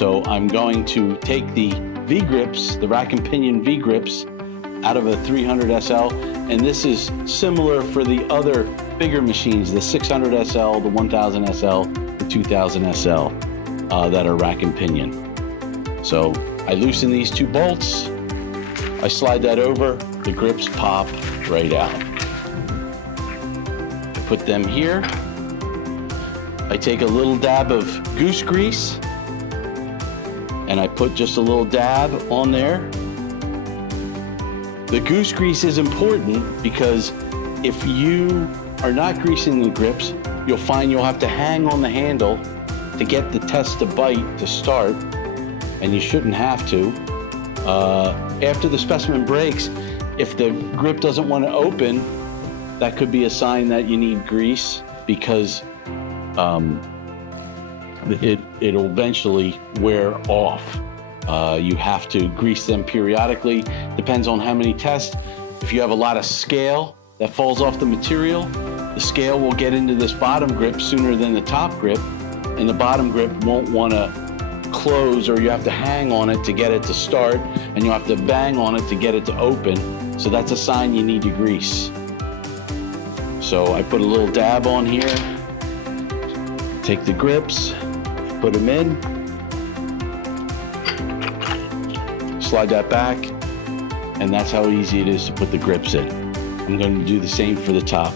So I'm going to take the V grips, the rack and pinion V grips, out of a 300 SL, and this is similar for the other bigger machines, the 600 SL, the 1000 SL, the 2000 SL that are rack and pinion. So I loosen these two bolts, I slide that over, the grips pop right out. I put them here. I take a little dab of goose grease and I put just a little dab on there. The goose grease is important because if you are not greasing the grips, you'll find you'll have to hang on the handle to get the test to bite to start, and you shouldn't have to. After the specimen breaks, if the grip doesn't want to open, that could be a sign that you need grease, because it'll eventually wear off. You have to grease them periodically. Depends on how many tests. If you have a lot of scale that falls off the material, the scale will get into this bottom grip sooner than the top grip, and the bottom grip won't want to close, or you have to hang on it to get it to start, and you have to bang on it to get it to open. So that's a sign you need to grease. So I put a little dab on here, take the grips, put them in, slide that back, and that's how easy it is to put the grips in. I'm going to do the same for the top.